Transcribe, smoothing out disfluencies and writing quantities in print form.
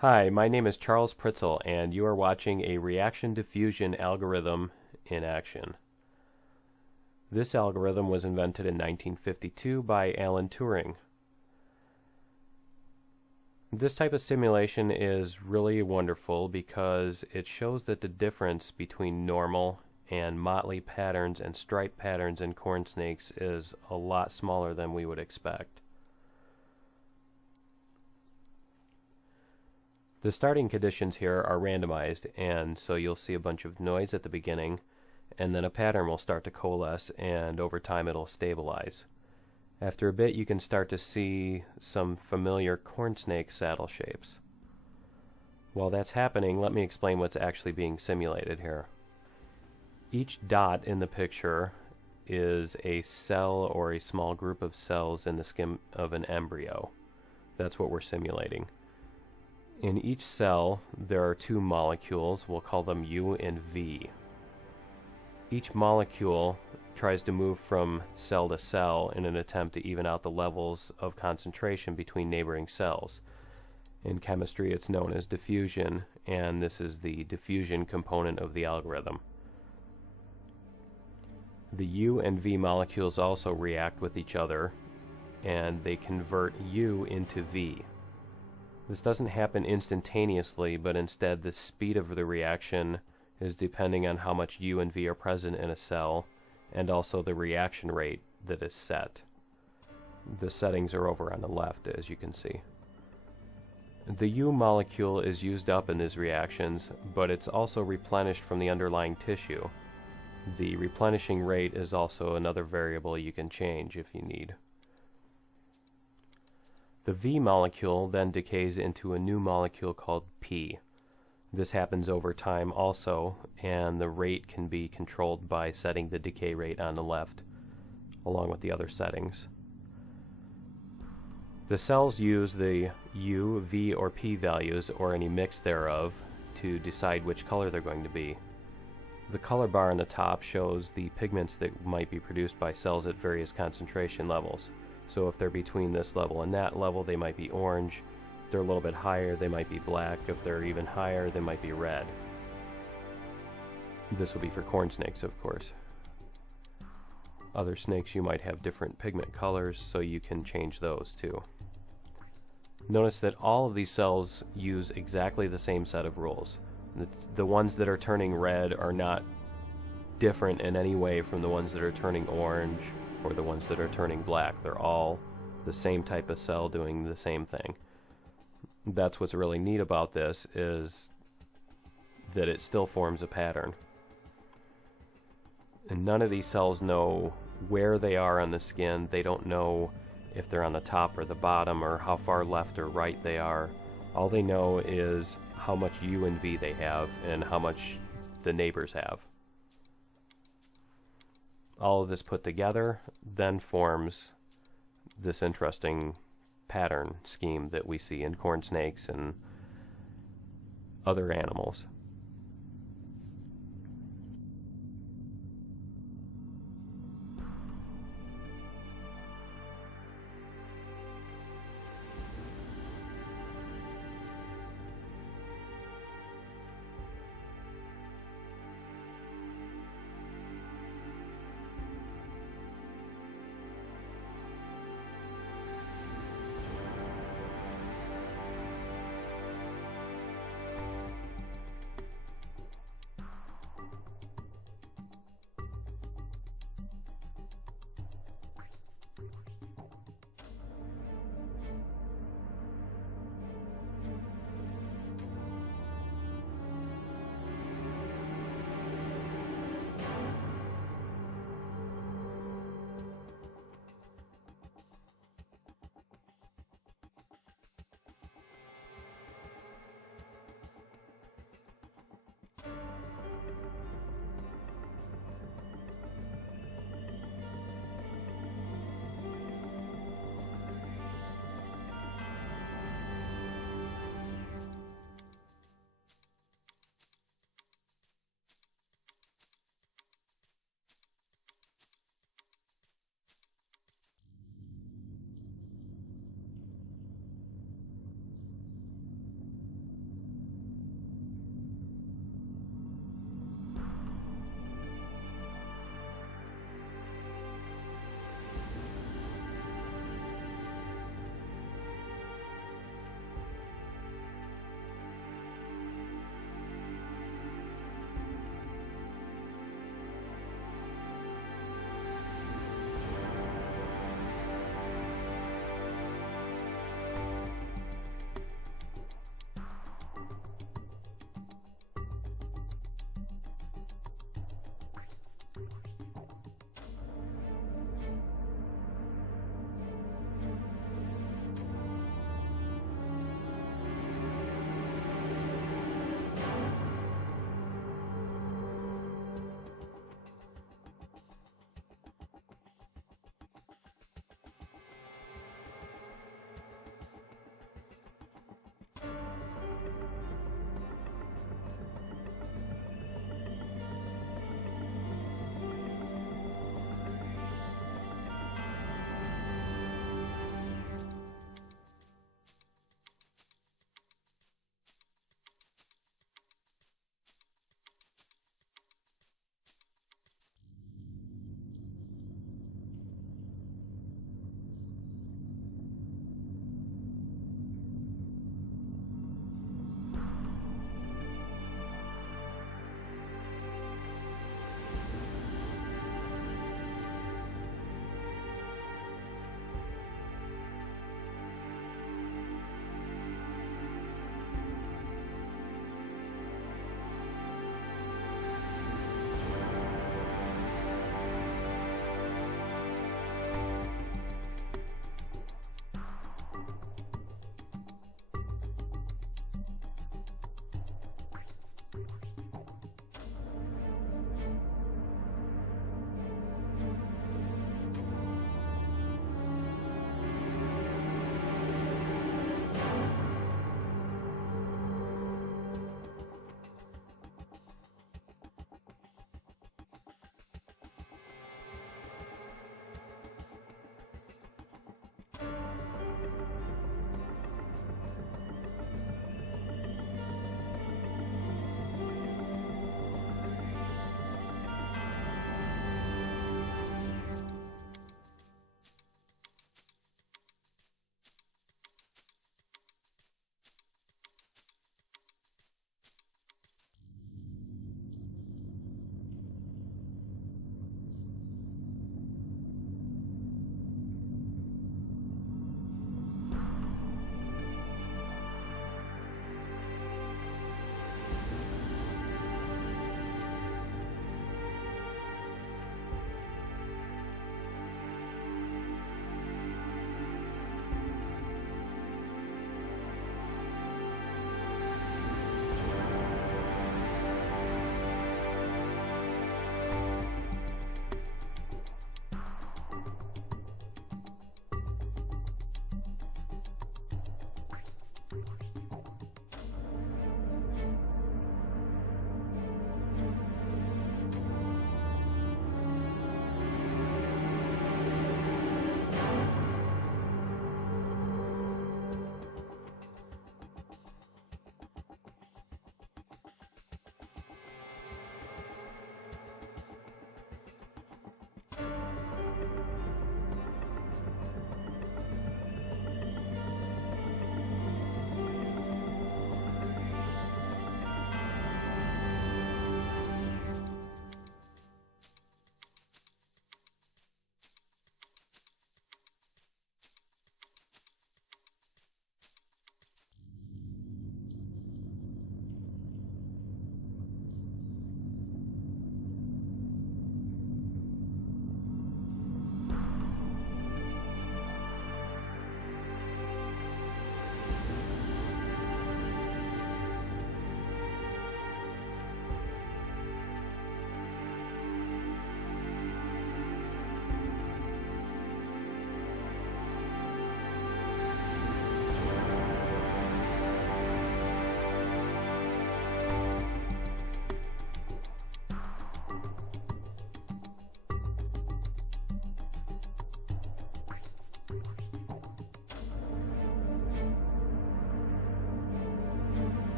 Hi, my name is Charles Pritzel, and you are watching a reaction diffusion algorithm in action. This algorithm was invented in 1952 by Alan Turing. This type of simulation is really wonderful because it shows that the difference between normal and motley patterns and stripe patterns in corn snakes is a lot smaller than we would expect. The starting conditions here are randomized, and so you'll see a bunch of noise at the beginning, and then a pattern will start to coalesce, and over time it'll stabilize. After a bit you can start to see some familiar corn snake saddle shapes. While that's happening, let me explain what's actually being simulated here. Each dot in the picture is a cell or a small group of cells in the skin of an embryo. That's what we're simulating. In each cell, there are two molecules. We'll call them U and V. Each molecule tries to move from cell to cell in an attempt to even out the levels of concentration between neighboring cells. In chemistry, it's known as diffusion, and this is the diffusion component of the algorithm. The U and V molecules also react with each other, and they convert U into V. This doesn't happen instantaneously, but instead the speed of the reaction is depending on how much U and V are present in a cell, and also the reaction rate that is set. The settings are over on the left, as you can see. The U molecule is used up in these reactions, but it's also replenished from the underlying tissue. The replenishing rate is also another variable you can change if you need. The V molecule then decays into a new molecule called P. This happens over time also, and the rate can be controlled by setting the decay rate on the left, along with the other settings. The cells use the U, V, or P values, or any mix thereof, to decide which color they're going to be. The color bar on the top shows the pigments that might be produced by cells at various concentration levels. So if they're between this level and that level, they might be orange. If they're a little bit higher, they might be black. If they're even higher, they might be red. This will be for corn snakes, of course. Other snakes, you might have different pigment colors, so you can change those too. Notice that all of these cells use exactly the same set of rules. The ones that are turning red are not different in any way from the ones that are turning orange or the ones that are turning black. They're all the same type of cell doing the same thing. That's what's really neat about this, is that it still forms a pattern. And none of these cells know where they are on the skin. They don't know if they're on the top or the bottom or how far left or right they are. All they know is how much U and V they have and how much the neighbors have. All of this put together then forms this interesting pattern scheme that we see in corn snakes and other animals.